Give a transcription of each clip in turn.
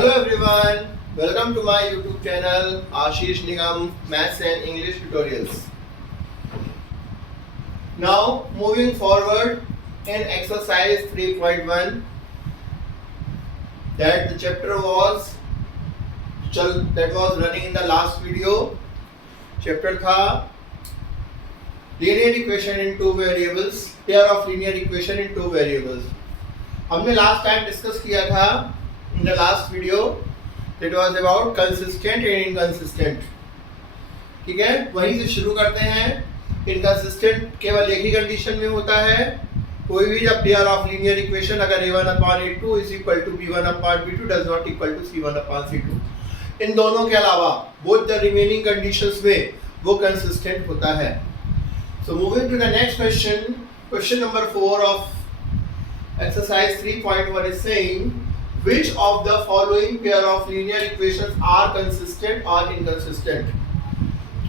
Hello everyone, welcome to my YouTube channel Ashish Nigam Maths and English Tutorials. Now moving forward in exercise 3.1, that the chapter was running in the last video. Chapter था linear equation in two variables, pair of linear equation in two variables. हमने last time discuss किया था in the last video, that was about consistent and inconsistent. ठीक है, वहीं से शुरू करते हैं. इनकंसिस्टेंट केवल एक ही कंडीशन में होता है, कोई भी जब पेयर ऑफ लीनियर इक्वेशन अगर a1/a2 is equal to b1/b2 does not equal to c1/c2. इन दोनों के अलावा बोथ द रिमेनिंग कंडीशंस में वो कंसिस्टेंट होता है. So moving to the next question, question number 4 of exercise 3.1 is saying which of the following pair of linear equations are consistent or inconsistent.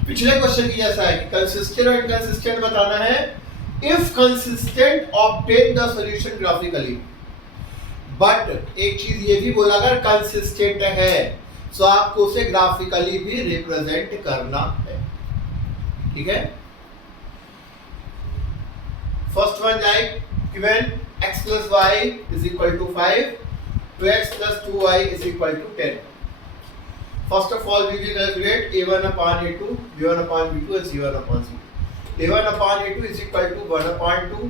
पिछले question की जैसा है कि कंसिस्टेंट और इनकंसिस्टेंट बताना है. If consistent obtain the solution graphically, but एक चीज ये भी बोला अगर कंसिस्टेंट है तो आपको उसे ग्राफिकली भी रिप्रेजेंट करना है. ठीक है, first one like given x plus y is equal to 5, 2x plus 2y is equal to 10. First of all, we will calculate a1/a2, b1/b2 and c1/c2. a1/a2 is equal to 1/2,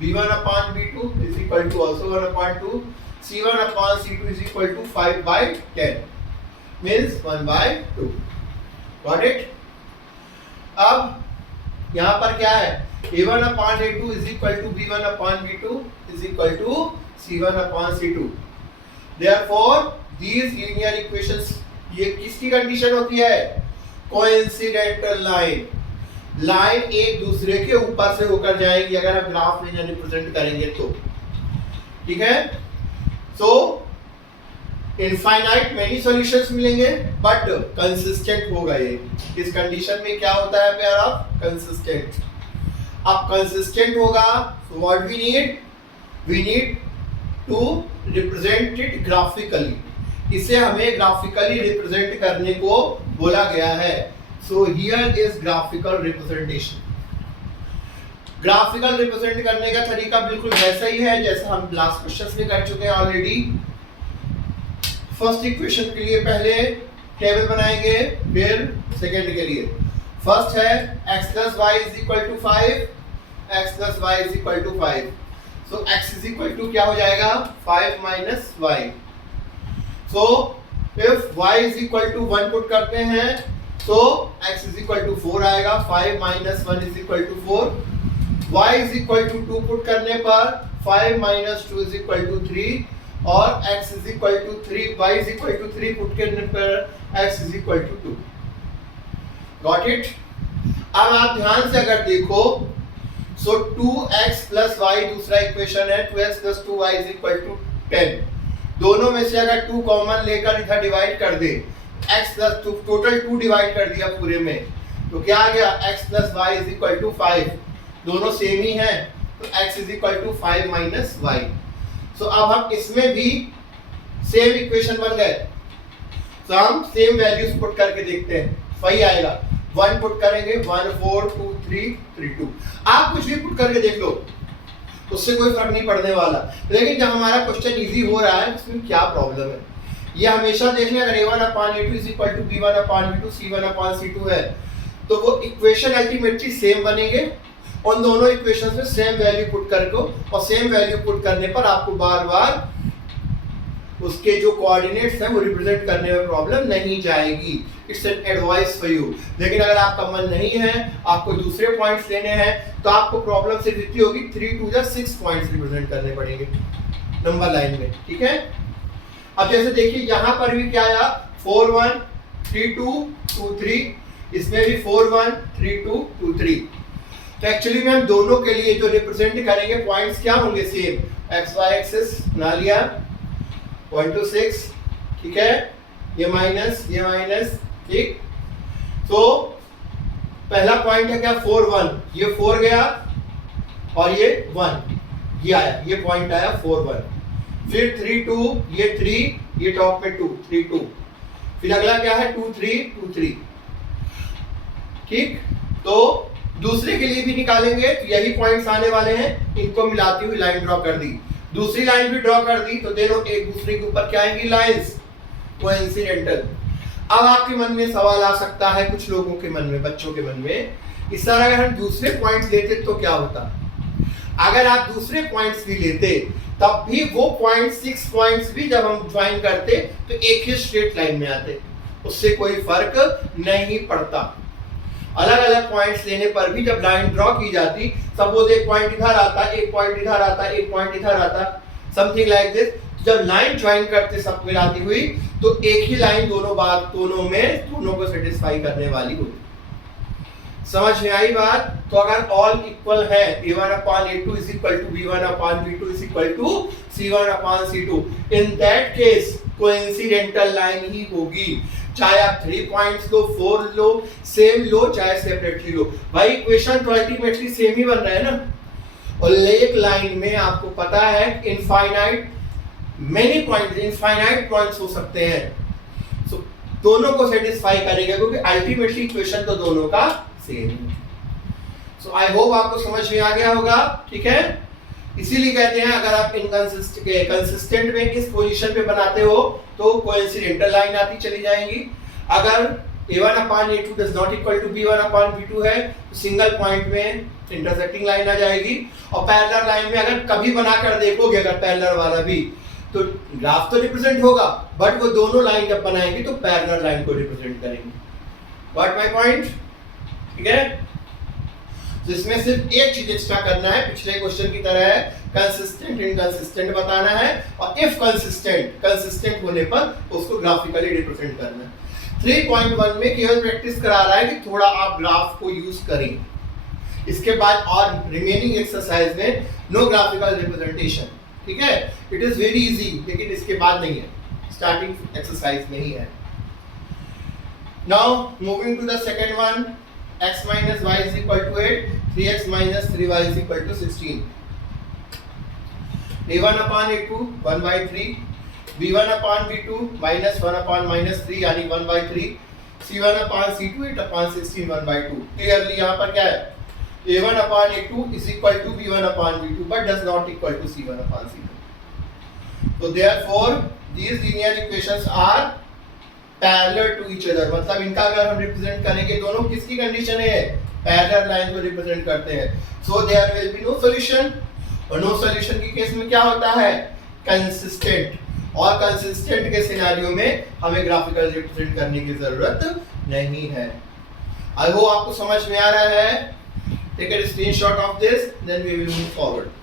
b1/b2 is equal to also 1/2, c1/c2 is equal to 5/10, means 1/2. Got it? अब यहाँ पर क्या है, a1/a2 is equal to b1/b2 is equal to c1/c2. Therefore, these linear equations, ये किसकी condition होती है? Coincidental line एक दूसरे के ऊपर से होकर जाएगी अगर हम ग्राफ में रिप्रेजेंट करेंगे तो. ठीक है, सो इनफाइनाइट मेनी सॉल्यूशंस मिलेंगे बट कंसिस्टेंट होगा. ये इस कंडीशन में क्या होता है? Pair of consistent. अब कंसिस्टेंट होगा so what we need to represent it graphically. इसे हमें ग्राफिकली रिप्रेजेंट करने को बोला गया है. So here is graphical representation. Graphical represent करने का तरीका बिल्कुल वैसा ही है जैसा हम लास्ट क्वेश्चन में कर चुके हैं ऑलरेडी. फर्स्ट इक्वेशन के लिए पहले टेबल बनाएंगे, फिर सेकंड के लिए. फर्स्ट है x plus y is equal to 5, x plus y is equal to 5. So x is equal to क्या हो जाएगा? 5 minus y. So if y is equal to 1 put करते हैं तो x is equal to 4 आएगा. 5 minus 1 is equal to 4. y is equal to 2 put करने पर 5 minus 2 is equal to 3 और x is equal to 3, y is equal to 3 put करने पर x is equal to 2. Got it? अब आप ध्यान से अगर देखो, so 2x plus y दूसरा इक्वेशन है, 2x plus 2y is equal to 10. दोनों में से अगर 2 कॉमन लेकर इधर डिवाइड कर दे, x plus 2, टोटल 2 डिवाइड कर दिया पूरे में, तो क्या आ गया? x plus y is equal to 5. दोनों सेम ही हैं तो x is equal to 5 minus y. so अब हम इसमें भी सेम इक्वेशन बन गए, तो हम सेम वैल्यूज पुट करके देखते हैं. वही आएगा, 1 पुट करेंगे 1 4 2 3 3 2. आप कुछ भी पुट करके देख लो, उससे कोई फर्क नहीं पड़ने वाला. लेकिन जब हमारा क्वेश्चन इजी हो रहा है इसमें क्या प्रॉब्लम है, ये हमेशा देख लें. अगर a1/a2 is equal to b1/b2 c1/c2 है तो वो इक्वेशन अल्टीमेटली सेम बनेंगे. उन दोनों इक्वेशंस में सेम वैल्यू पुट करके और सेम वैल्यू पुट करने पर आपको बार बार उसके जो कोऑर्डिनेट्स हैं वो रिप्रेजेंट करने में प्रॉब्लम नहीं जाएगी. It's an advice for you. लेकिन अगर आपका मन नहीं है, आपको दूसरे पॉइंट्स लेने हैं, तो आपको प्रॉब्लम सिर्फ इतनी होगी 3 to 6 पॉइंट्स रिप्रेजेंट करने पड़ेंगे नंबर लाइन में. ठीक है, अब जैसे देखिए यहाँ पर भी क्या आया, 4 1 3 2 2 3. इसमें भी 4 1 3 2 2 3. तो एक्चुअली में हम दोनों के लिए जो रिप्रेजेंट करेंगे पॉइंट्स क्या होंगे? सेम. एक्स वाई एक्सिस बना लिया 1 to 6. ठीक है, ये माइनस ठीक. तो पहला पॉइंट है क्या? 4 1. ये 4 गया और ये 1 ये आया, ये पॉइंट आया 4 1. फिर 3 2, ये 3 ये टॉप में 2 3 2, फिर अगला क्या है 2 3 2 3, ठीक। तो दूसरे के लिए भी निकालेंगे तो यही पॉइंट्स आने वाले हैं, इनको मिलाती हुई लाइन ड्रॉ कर दी, दूसरी लाइन भी ड्रॉ कर दी, तो दोनों एक दूसरे के ऊपर क्या आएंगी लाइंस, कोइंसिडेंटल। अब आपके मन में सवाल आ सकता है, कुछ लोगों के मन में, बच्चों के मन में, इस तरह अगर हम दूसरे पॉइंट्स लेते तो क्या होता। अगर आप दूसरे पॉइंट्स भी लेते तब भी वो पॉइंट 6 पॉइंट्स भी जब हम ज्वाइन करते तो एक ही स्ट्रेट लाइन में आते, उससे कोई फर्क नहीं पड़ता। अलग अलग पॉइंट्स लेने पर भी जब लाइन ड्रॉ की जाती, सपोज एक पॉइंट इधर आता, एक पॉइंट इधर आता, एक पॉइंट इधर आता, समथिंग लाइक दिस, जब लाइन ज्वाइन करते सब मिलाती हुई तो एक ही लाइन दोनों को सेटिस्फाई करने वाली होती। समझ में आई बात। तो अगर ऑल इक्वल है, a1/a2 is equal to b1/b2 is equal to c1/c2, in that case coincidental line ही होगी, चाहे आप 3 पॉइंट्स लो, 4 लो, सेम लो, चाहे सेपरेटली लो, भाई इक्वेशन तो अल्टीमेटली सेम ही बन रहा है ना। और एक लाइन में आपको पता है इनफाइनाइट पॉइंट्स हो सकते हैं, सो दोनों को सेटिस्फाई करेंगे क्योंकि अल्टीमेटली इक्वेशन तो दोनों का सेम है। सो आई होप आपको समझ में आ गया होगा, ठीक है। इसीलिए कहते हैं अगर आप कंसिस्टेंट में इस पोजीशन पे बनाते हो तो कोइंसिडेंटल लाइन आती चली जाएंगी। अगर a1/a2 does not equal to b1/b2 है तो सिंगल पॉइंट में इंटरसेक्टिंग लाइन आ जाएगी। और पैरेलल लाइन में अगर कभी बनाकर देखोगे, अगर पैरेलल वाला भी, तो ग्राफ तो रिप्रेजेंट होगा बट वो दोनों लाइन जब बनाएंगे तो पैरेलल लाइन को रिप्रेजेंट करेंगे। व्हाट माय पॉइंट, ठीक है। तो इसमें सिर्फ एक चीज एक्स्ट्रा करना है, पिछले क्वेश्चन की तरह है, कंसिस्टेंट इनकंसिस्टेंट बताना है, और इफ कंसिस्टेंट होने पर उसको ग्राफिकली रिप्रेजेंट करना है। 3.1 में केवल प्रैक्टिस करा रहा है कि थोड़ा आप ग्राफ को यूज करें, इसके बाद और रिमेनिंग एक्सरसाइज में नो ग्राफिकल रिप्रेजेंटेशन, ठीक है। इट इज वेरी इजी, लेकिन इसके बाद नहीं है, स्टार्टिंग एक्सरसाइज में ही है। Now moving to the second one, x minus y is equal to 8, 3x minus 3y is equal to 16, a1/a2 1/3, b1/b2 -1/-3 यानी 1/3, c1/c2 8/16 1/2। क्लियरली यहाँ पर क्या है, a1/a2 is equal to b1/b2 but does not equal to c1/c2. So therefore these linear equations are parallel to each other, मतलब इनका अगर हम represent करेंगे, दोनों किसकी कंडीशन है, पैरेलल लाइन को रिप्रेजेंट करते हैं। So there will be no solution, और नो सॉल्यूशन के केस में क्या होता है, कंसिस्टेंट, और कंसिस्टेंट के सिनेरियो में हमें ग्राफिकल रिप्रेजेंट करने की जरूरत नहीं है। आई होप आपको समझ में आ रहा है। Take a screenshot of this, then we will move forward.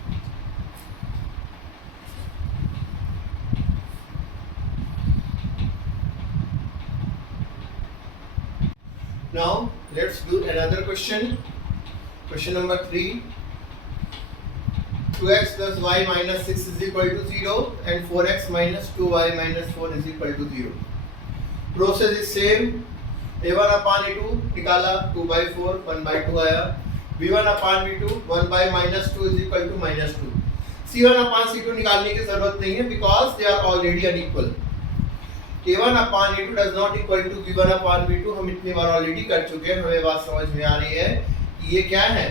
Now let's do another question. Question number 3. 2x plus y minus 6 is equal to 0 and 4x minus 2y minus 4 is equal to 0. Process is same. a1/a2 निकाला, 2/4 1/2 आया, b1/b2 1/-2 is equal to -2. c1/c2 निकालने की जरूरत नहीं है because they are already unequal. a1/a2 does not equal to b1/b2 हम इतनी बार already कर चुके हैं, हमें बात समझ में आ रही है। ये क्या है,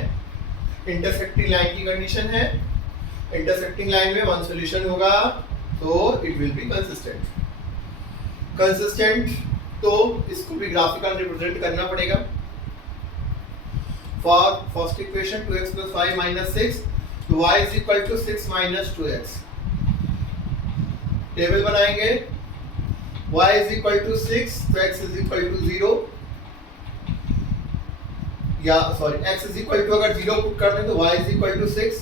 इंटरसेक्टिंग लाइन की कंडीशन है, इंटरसेक्टिंग लाइन में वन सॉल्यूशन होगा तो इट विल बी कंसिस्टेंट, तो इसको भी ग्राफिकल रिप्रेजेंट करना पड़ेगा। For first equation 2x plus y minus 6, तो y is equal to 6 minus 2x। Table बनाएंगे, y is equal to 6 तो x is equal to 0, या sorry x is equal to अगर 0 पुट कर दें तो y is equal to 6,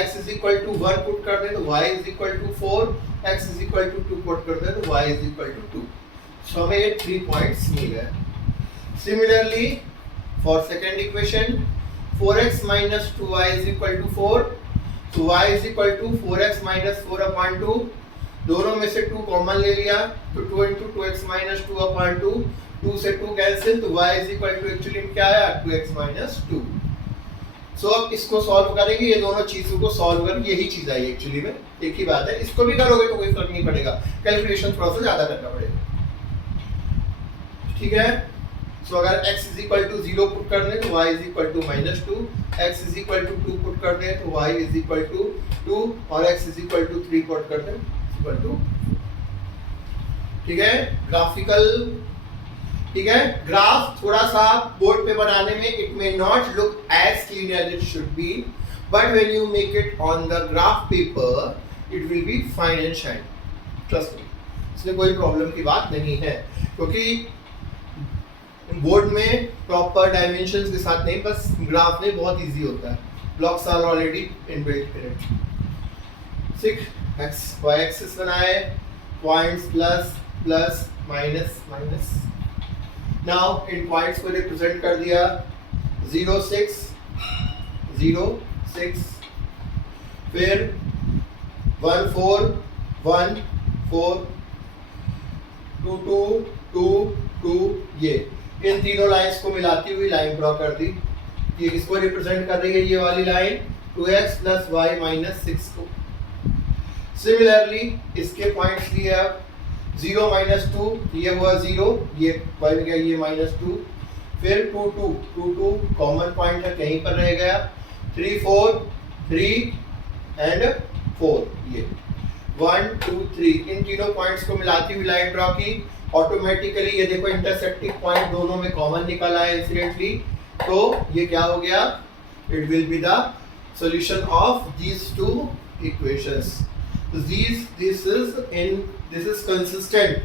x is equal to 1 put कर दें तो y is equal to 4, x is equal to 2 put कर दें तो y is equal to 2। सो हमें ये 3 पॉइंट्स मिल गए। Similarly for second equation 4x minus 2y is equal to 4, तो y is equal to 4x minus 4/2, दोनों में से 2 कॉमन ले लिया तो 2 into 2x minus 2/2, 2 से 2 कैंसिल तो y is equal to actually क्या आया 2x minus 2। सो अब इसको सॉल्व करेंगे, ये दोनों चीजों को सॉल्व करेंगे, यही चीज आई एक्चुअली में, एक ही बात है, इसको भी करोगे तो कोई फर्क नहीं पड़ेगा, कैलकुलेशन थोड़ा सा ज्यादा करना पड़ेगा, ठीक है। सो अगर x is equal to 0 put कर दें तो y is equal to -2, x is equal to 2 put कर दें तो y इज इक्वल टू 2 और x is equal to 3 put कर दें इक्वल टू, ठीक है। ग्राफिकल, ठीक है। ग्राफ थोड़ा सा बोर्ड पे बनाने में it may not look as clean as it should be, but when you make it on the graph paper it will be fine and shine, trust me, इसमें कोई प्रॉब्लम की बात नहीं है, क्योंकि बोर्ड में प्रॉपर डायमेंशंस के साथ नहीं, बस ग्राफ में बहुत इजी होता है, blocks are already inbuilt in it. सिक एक्स वाई एक्सिस बनाए, points plus plus minus minus, now इन पॉइंट्स को रिप्रेजेंट कर दिया 0 6 0 6, फिर 1 4 1 4 2 2 2 2, ये इन तीनों लाइंस को मिलाती हुई लाइन ड्रॉ कर दी, ये किसको रिप्रेजेंट कर रही है, ये वाली लाइन 2x + y - 6 को। सिमिलरली इसके पॉइंट्स लिए अब 0 - 2, ये हुआ 0, ये y में गया ये -2, फिर 2 2 2 2 कॉमन पॉइंट है कहीं पर रह गया, 3 4 3 एंड 4, ये 1 2 3 इन तीनों पॉइंट्स को मिलाती हुई लाइन ड्रॉ की, ऑटोमेटिकली ये देखो इंटरसेक्टिंग पॉइंट दोनों में कॉमन निकल आया इंसिडेंटली, तो ये क्या हो गया, it will be the solution of these two equations. तो दिस इज कंसिस्टेंट,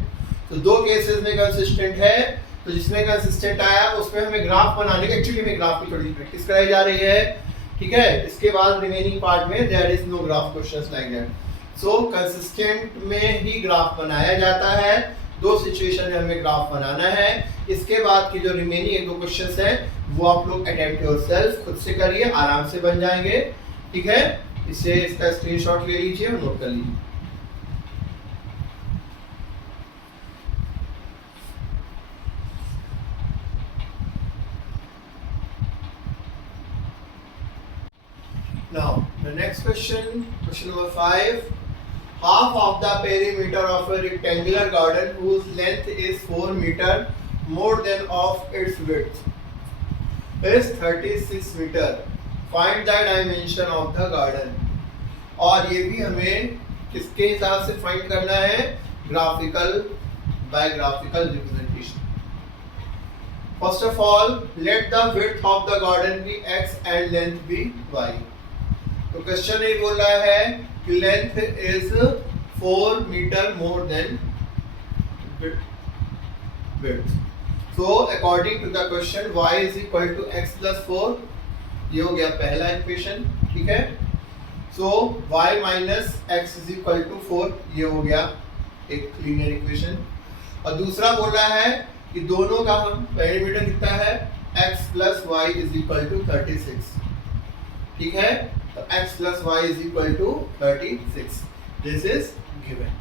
तो दो केसेस में कंसिस्टेंट है, तो जिसमें कंसिस्टेंट आया उसमें हमें ग्राफ बनाने का, एक्चुअली हमें ग्राफ की थोड़ी प्रैक्टिस कराई जा रही है, ठीक है। इसके बाद रिमेनिंग पार्ट में there is no graph questions like that. So consistent में ही ग्राफ बनाया जाता है, दो सिचुएशन में हमें ग्राफ बनाना है। इसके बाद की जो रिमेनिंग एक दो क्वेश्चंस हैं वो आप लोग अटेम्प्ट योरसेल्फ खुद से करिए, आराम से बन जाएंगे, ठीक है। इससे इसका स्क्रीनशॉट ले लीजिए और नोट कर लीजिए। Now the next question, question number 5. Half of the perimeter of a rectangular garden whose length is 4 meter more than of its width is 36 meter. Find the dimension of the garden. और ये भी हमें किसके हिसाब से find करना है, graphical, by graphical representation. First of all, let the width of the garden be x and length be y. तो क्वेश्चन ये बोल रहा है कि length is 4 metre more than width. So according to the question y is equal to x plus 4, ये हो गया पहला इक्वेशन, ठीक है। So y minus x is equal to 4, ये हो गया एक लीनियर इक्वेशन। और दूसरा बोल रहा है कि दोनों का पेरीमीटर कितना है, x plus y is equal to 36, ठीक है। तो x plus y is equal to 36, this is given.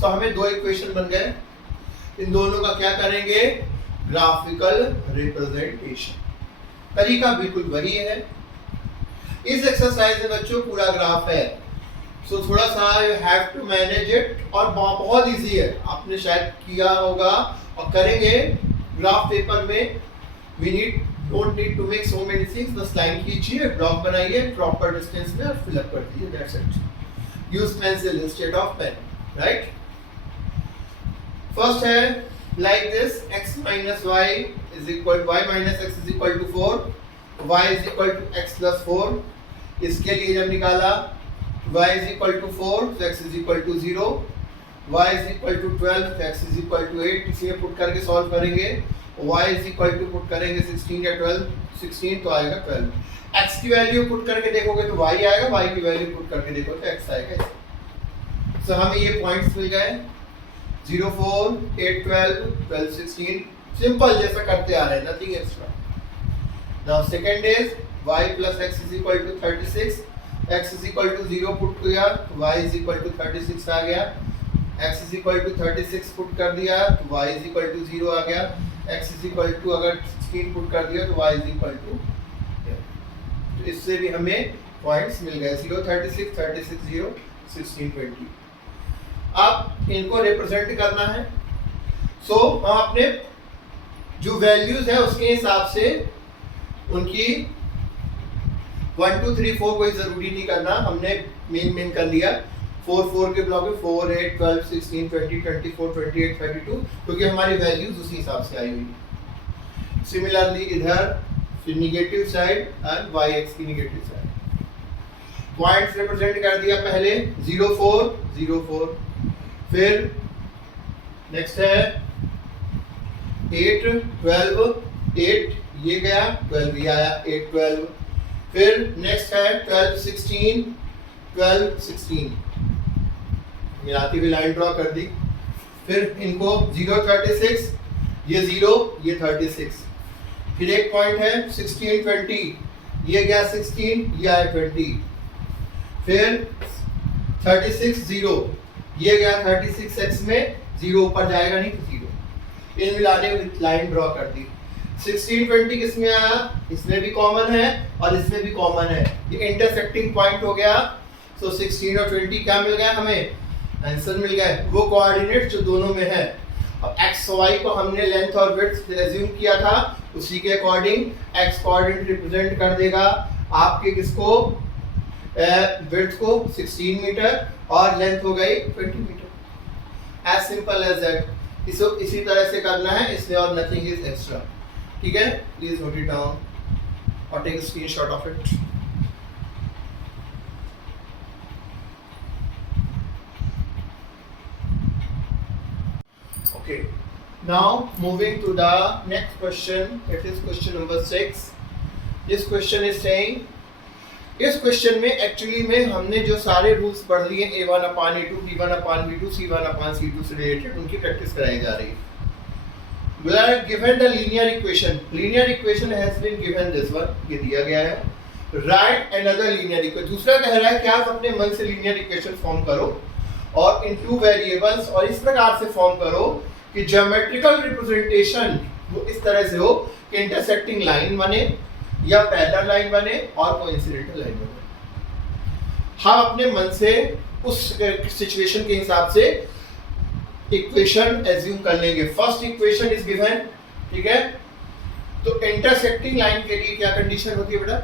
So हमें दो इक्वेशन बन गए, इन दोनों का क्या करेंगे, ग्राफिकल रिप्रेजेंटेशन। तरीका बिल्कुल वही है, इस एक्सरसाइज में बच्चों पूरा ग्राफ है, सो थोड़ा सा you have to manage it, और बहुत इजी है, आपने शायद किया होगा और करेंगे ग्राफ पेपर में। We don't need to make so many things, बस लाइन खींचिए, ब्लॉक बनाइए प्रॉपर डिस्टेंस में और फिल अप कर दीजिए, that's it. Use pencil instead of pen, right. First है like this, x minus y is equal to y minus x is equal to 4, y is equal to x plus 4। इसके लिए जब निकाला y is equal to 4 तो x is equal to 0, y is equal to 12 तो x is equal to 8, इसे put करके solve करेंगे, y is equal to put करेंगे 16 या 12, 16 तो आएगा 12। x की वैल्यू पुट करके देखोगे तो y आएगा, y की वैल्यू पुट करके देखोगे तो x आएगा। तो हमें ये पॉइंट्स मिल गए 0 4 8 12 12 16, सिंपल जैसा करते आ रहे हैं, nothing extra. Now second is y plus x is equal to 36, x is equal to 0 put किया तो y is equal to 36 आ गया, x is equal to 36 put कर दिया तो y is equal to 0 आ गया, x is equal to अगर 16 put कर दिया तो y is equal to, तो इससे भी हमें पॉइंट्स मिल गए 0 36 36 0 1620। अब इनको रिप्रेजेंट करना है, सो हम अपने जो वैल्यूज है उसके हिसाब से उनकी 1 2 3 4 कोई जरूरी नहीं करना, हमने मेन कर लिया 4 4 के ब्लॉक में 4 8 12 16 20 24 28 32, क्योंकि हमारी वैल्यूज उसी हिसाब से आई हुई है। सिमिलरली इधर फिर negative side and Y X की निगेटिव साइड, पॉइंट्स रिप्रेजेंट कर दिया पहले 0 4 0 4, फिर नेक्स्ट है 8 12 8 ये गया 12 ये आया 8 12, फिर नेक्स्ट है 12 16 12 16 मिलाती हुई लाइन ड्रॉ कर दी, फिर इनको 0 36 ये 0 ये 36, फिर एक पॉइंट है 16 20 ये गया 16 ये आया 20, फिर 36 0 ये गया 36 x में 0 ऊपर जाएगा नहीं तो 0, इन मिलाने हुई लाइन ड्रॉ कर दी। 16 20 किसमें आया, इसमें भी कॉमन है और इसमें भी कॉमन है, ये इंटरसेक्टिंग पॉइंट हो गया। सो 16 और 20 क्या मिल गया हमें, आंसर मिल गया, वो कोऑर्डिनेट जो दोनों में है। अब x y को हमने लेंथ और विड्थ एज्यूम किया था, उसी के अकॉर्डिंग x कोऑर्डिनेट रिप्रेजेंट कर देगा आपके किसको, विड्थ को 16 मीटर और लेंथ हो गई 20 metre, as simple as that. इसको इसी तरह से करना है, इसमें और नथिंग इज एक्स्ट्रा, ठीक है। प्लीज नोट इट डाउन और take screenshot of it. Okay, now moving to the next question, it is question number 6. This question is saying, इस क्वेश्चन में एक्चुअली में हमने जो सारे रूल्स पढ़ लिए A1 upon A2, B1 upon B2, C1 upon C2 से related उनकी प्रैक्टिस कराई जा रही है। We are given the linear equation. Linear equation has been given this one, ये दिया गया है। Write another linear equation. दूसरा कह रहा है कि आप अपने मन से linear equation फॉर्म करो और इन टू वेरिएबल्स, और इस प्रकार से फॉर्म करो कि ज्योमेट्रिकल रिप्रेजेंटेशन वो इस तरह से हो कि इंटरसेक्टिंग लाइन बने या पैरेलल लाइन बने और कोइंसिडेंटल लाइन बने। हम अपने मन से उस सिचुएशन के हिसाब से इक्वेशन एज्यूम कर लेंगे। फर्स्ट इक्वेशन इज गिवन, ठीक है। तो इंटरसेक्टिंग लाइन के लिए क्या कंडीशन होती है बेटा,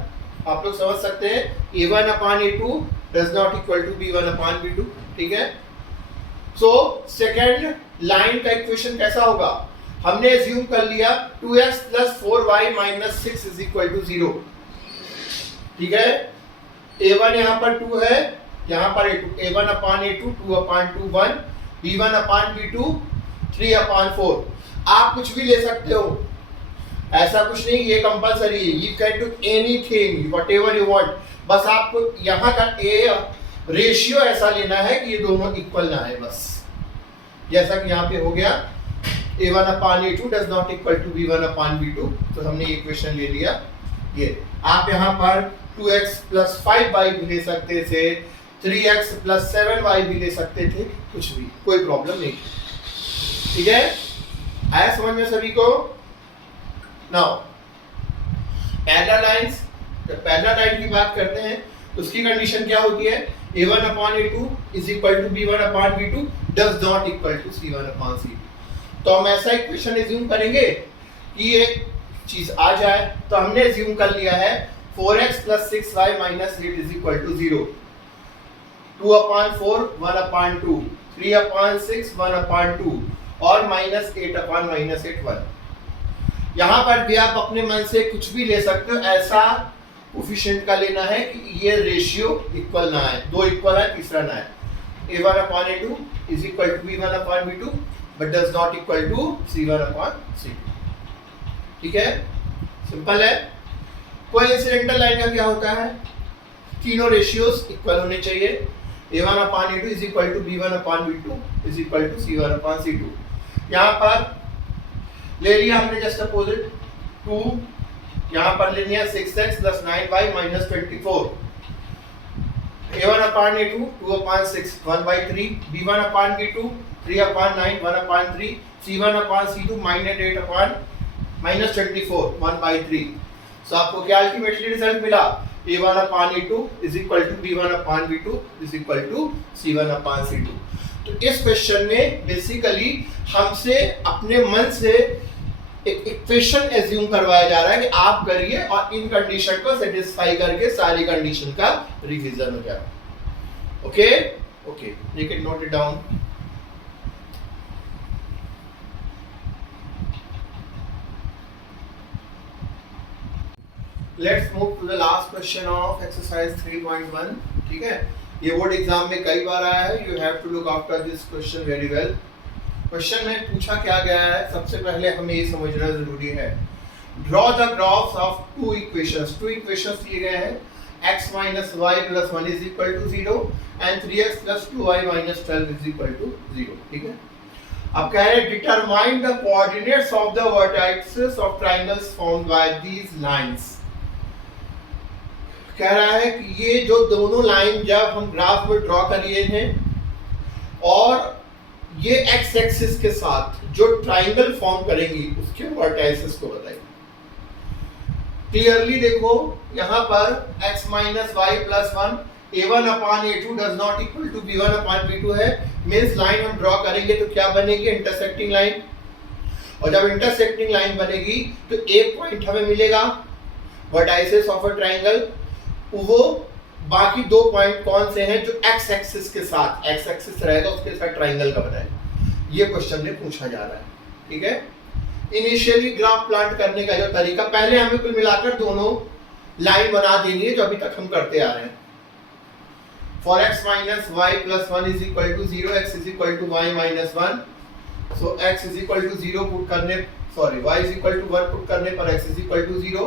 आप लोग समझ सकते हैं, A1 upon A2 does not equal to B1 upon B2, ठीक है। सो सेकेंड लाइन का इक्वेशन कैसा होगा, हमने एज्यूम कर लिया 2x plus 4y minus 6 is equal to 0, ठीक है। A1 यहाँ पर 2 है, यहाँ पर A2, A1 upon A2 2 upon 2 1, B1 upon B2 3 upon 4। आप कुछ भी ले सकते हो, ऐसा कुछ नहीं ये कंपलसरी है, you can do anything whatever you want, बस आपको यहाँ का ए रेशियो ऐसा लेना है कि ये दोनों इक्वल ना है, बस जैसा कि यहाँ पे हो गया A1 upon A2 does not equal to B1 upon B2, तो हमने ये इक्वेशन ले लिया। ये आप यहाँ पर 2x plus 5y भी ले सकते थे, 3x plus 7y भी ले सकते थे, कुछ भी कोई प्रॉब्लम नहीं, ठीक है। आया समझ में सभी को। नाउ पैरेलल लाइंस, जब पैरेलल लाइन की बात करते हैं तो उसकी कंडीशन क्या होती है, A1 upon A2 is equal to B1 upon B2 does not equal to C1 upon C2। तो हम ऐसा इक्वेशन एज्यूम करेंगे कि ये चीज आ जाए, तो हमने एज्यूम कर लिया है 4x plus 6y minus 8 is equal to 0, 2 upon 4 1 upon 2, 3 upon 6 1 upon 2 और minus 8 upon minus 8 1। यहाँ पर भी आप अपने मन से कुछ भी ले सकते हो, ऐसा कोफिशिएंट का लेना है कि ये रेशियो इक्वल ना है, दो इक्वल है तीसरा ना है। A1 upon A2 is equal to B1 upon B2 but does not equal to C1 upon C2, ठीक है, सिंपल है। कोइंसिडेंटल लाइन का क्या होता है, तीनों रेशियोज इक्वल होने चाहिए। A1 upon A2 is equal to B1 upon B2 is equal to C1 upon C2। यहाँ पर ले लिया हमने जस्ट अपोजिट 2, यहाँ पर ले लिया 6x plus 9y minus 24। A1 upon A2 2 upon 6 1 by 3, B1 upon B2 3 upon 9 1 upon 3, C1 upon C2 minus 8 upon minus 24 1 by 3। सो आपको क्या अल्टीमेटली रिजल्ट मिला, A1 upon A2 is equal to B1 upon B2 is equal to C1 upon C2। तो इस question में basically हमसे अपने मन से एक इक्वेशन एज्यूम करवाया जा रहा है कि आप करिए और इन कंडीशन को सेटिस्फाई करके सारी कंडीशन का रिवीजन हो जाए। Okay okay, you can note it down. Let's move to the last question of exercise 3.1। ठीक है, ये बोर्ड एग्जाम में कई बार आया है, you have to look after this question very well. Question में पूछा क्या गया है, सबसे पहले हमें ये समझना जरूरी है। Draw the graphs of two equations. Two equations दिए गए हैं, x minus y plus 1 is equal to 0 and 3x plus 2y minus 12 is equal to 0। ठीक है, अब कह रहे हैं determine the coordinates of the vertices of triangles formed by these lines. कह रहा है कि ये जो दोनों लाइन जब हम ग्राफ में ड्रॉ करिए हैं और ये एक्स एक्सिस के साथ जो ट्राइंगल फॉर्म करेंगी उसके वर्टाइसेस को बताइए। क्लियरली देखो यहां पर x minus Y plus 1 a1 upon a2 does not equal to b1 upon b2 है। मींस लाइन हम ड्रॉ करेंगे तो क्या बनेगी, इंटरसेक्टिंग लाइन। और जब इंटरसेक्टिंग लाइन बनेगी तो एक पॉइंट हमें मिलेगा वर्टाइसेस ऑफ अ ट्राइंगल। वो बाकी दो पॉइंट कौन से हैं जो एक्स एक्सिस के साथ, एक्स एक्सिस रहेगा उसके साथ ट्राइंगल का बनाए। ये क्वेश्चन में पूछा जा रहा है। ठीक है, इनिशियली ग्राफ प्लांट करने का जो तरीका, पहले हमें कुल मिलाकर दोनों लाइन बना देनी है जो अभी तक हम करते आ रहे हैं। For x minus Y plus 1 is equal to 0, x is equal to Y minus 1। So x is equal to 0 put करने, sorry y is equal to 1 put करने पर x is equal to 0,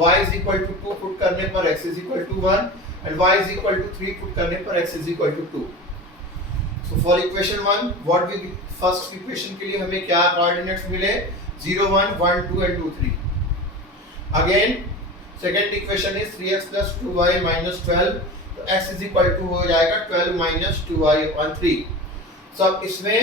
y is equal to 2 put करने पर x is equal to 1 and y is equal to 3 put करने पर x is equal to 2। So for equation 1 what we first equation के लिए हमें क्या coordinates मिले, 0 1 1 2 and 2 3। Again second equation is 3x plus 2y minus 12, तो x is equal to हो जाएगा 12 minus 2y upon 3। So अब इसमें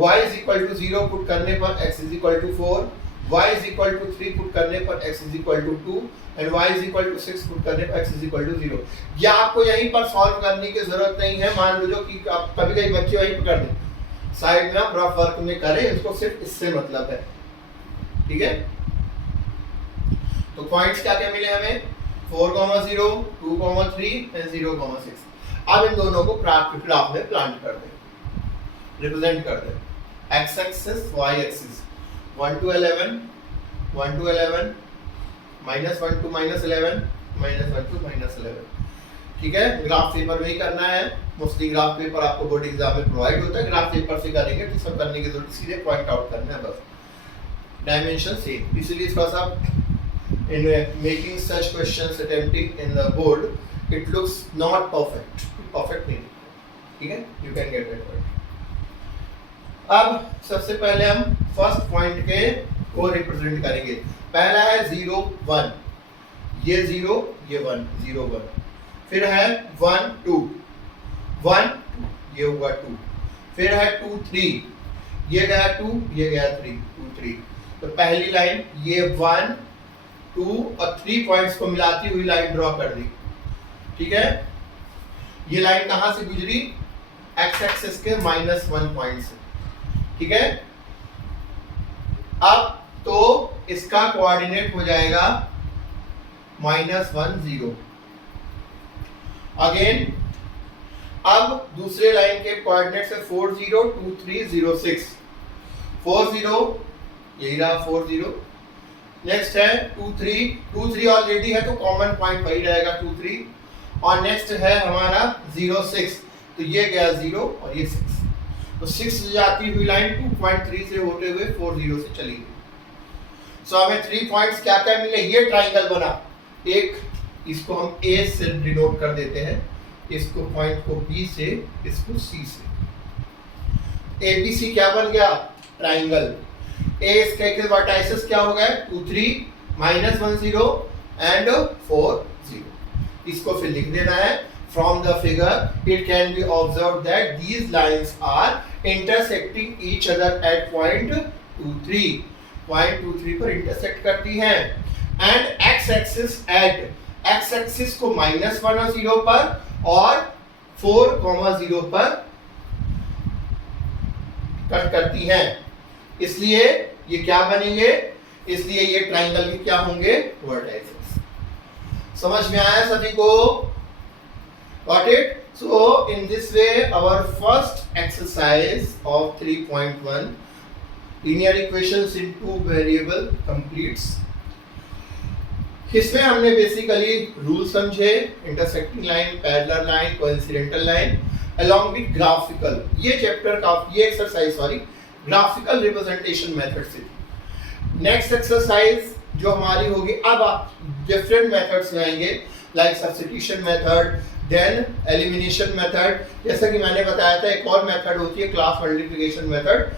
y is equal to 0 put करने पर x is equal to 4, y is equal to 3 put करने पर x is equal to 2 and y is equal to 6 put करने पर x is equal to 0। या आपको यहीं पर सॉल्व करने की जरूरत नहीं है। मान लो कि आप कभी कभी बच्चे वहीं पर कर दें, साइड में आप रफ वर्क में करें, इसको सिर्फ इससे मतलब है। ठीक है, तो पॉइंट्स क्या क्या मिले हमें, 4,0 2,3 and 0,6। अब इन दोनों को ग्राफ में प्लांट कर दें, रिप्रेजेंट कर दें। x axis y axis 1 to 11 1 to 11 minus 1 to minus 11 minus 1 to minus 11। ठीक है, ग्राफ पेपर में ही करना है। मोस्टली ग्राफ पेपर आपको बोर्ड एग्जाम में प्रोवाइड होता है, ग्राफ पेपर से करेंगे तो सब करने की जरूरत, सीधे पॉइंट आउट करना है बस, डायमेंशन सेम। इसलिए थोड़ा सा in making such questions attempting in the board it looks not perfect नहीं। ठीक है, you can get that point। अब सबसे पहले हम फर्स्ट पॉइंट के को रिप्रेजेंट करेंगे। पहला है 0 1, ये 0 ये 1 0 1। फिर है 1 2 1 ये हुआ 2। फिर है 2 3, ये गया 2 ये गया 3 2 3। तो पहली लाइन ये 1 2 और 3 पॉइंट्स को मिलाती हुई लाइन ड्रॉ कर दी। ठीक है, ये लाइन कहां से गुजरी, एक्स एक्सिस के -1 पॉइंट से। ठीक है, अब तो इसका कोऑर्डिनेट हो जाएगा -1 0। अगेन अब दूसरे लाइन के कोऑर्डिनेट से 4 0 2 3 0 6। 4 0 यही रहा 4 0। नेक्स्ट है 2 3 ऑलरेडी है तो कॉमन पॉइंट वही रहेगा 2 3। और नेक्स्ट है हमारा 0 6, तो ये गया 0 और ये 6। तो 6 जाती हुई लाइन 2.3 से होते हुए 4 0 से चली गई। सो हमें 3 पॉइंट्स क्या क्या मिले, ये ट्राइंगल बना। एक इसको हम A से डिनोट कर देते हैं, इसको पॉइंट को B से, इसको C से। ABC क्या बन गया, ट्राइंगल। A इसके वर्टाइसेस क्या हो गए, 2 3 -1 0 एंड 4 0। इसको फिर लिख देना है। From the figure it can be observed that these lines are intersecting each other at point 2 3 पर intersect करती हैं and x axis at x axis को -1 और 0 पर और 4, 0 पर कट करती हैं, इसलिए ये क्या बनेंगे, इसलिए ये ट्राइंगल के क्या होंगे, वर्टाइसेस। समझ में आया सभी को? Got it? So in this way our first exercise of 3.1 linear equations in two variable completes। इसमें हमने बेसिकली रूल समझे, intersecting line, parallel line, coincidental line along with graphical. ये चैप्टर का ये एक्सरसाइज ग्राफिकल रिप्रेजेंटेशन मेथड से थी। Next exercise जो हमारी होगी, अब आप डिफरेंट मेथड्स लाएंगे like substitution method, then elimination method. जैसा कि मैंने बताया था एक और मेथड होती है class multiplication method,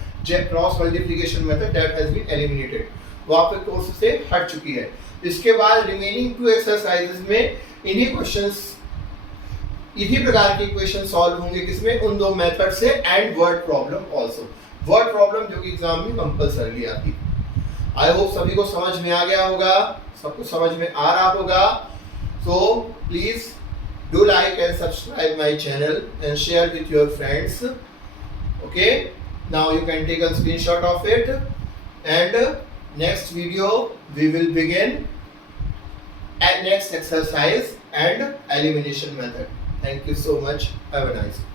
cross multiplication method that has been eliminated, वो आपके कोर्स से हट चुकी है। इसके बाद रिमेनिंग 2 एक्सरसाइजेस में इन्हीं प्रकार के इक्वेशन सॉल्व होंगे, किसमें, उन 2 मेथड से, and word problem also, word problem जो कि एग्जाम में कंपलसरी आती है। आई होप सभी को समझ में आ गया होगा, सबको समझ में आ रहा होगा। So please do like and subscribe my channel and share with your friends. Okay, now you can take a screenshot of it, and next video we will begin at next exercise and elimination method. Thank you so much. Have a nice day.